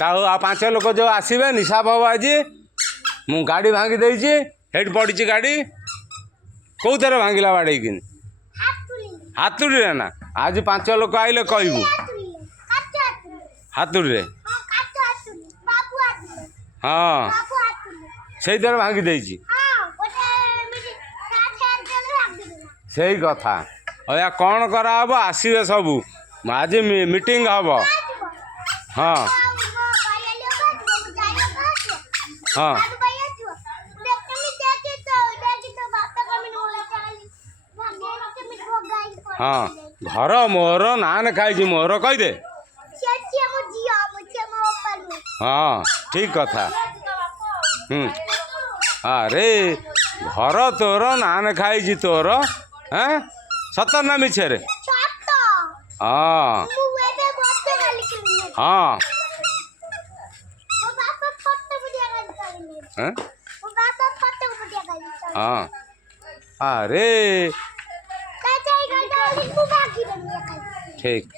ताऊ आ 5 लोक जो आसबे हिसाब हम आज मु गाड़ी भांगी देची हेठ पड़ी गाड़ी कौ तरह भांगला बाड़े कि हाथुड़ी रे ना आज 5 लोक आइले कहबू हाथुड़ी हाँ से तरह भांगी देची से कथा या कौन कराब आसबे सबू आज मीटिंग हम हाँ हाँ हाँ घर मोर नान खाई मोर कहीदे हाँ ठीक कथा अरे घर तोर नान खाई तोर हाँ सतर ना मिछे हाँ हाँ हाँ अरे ठीक।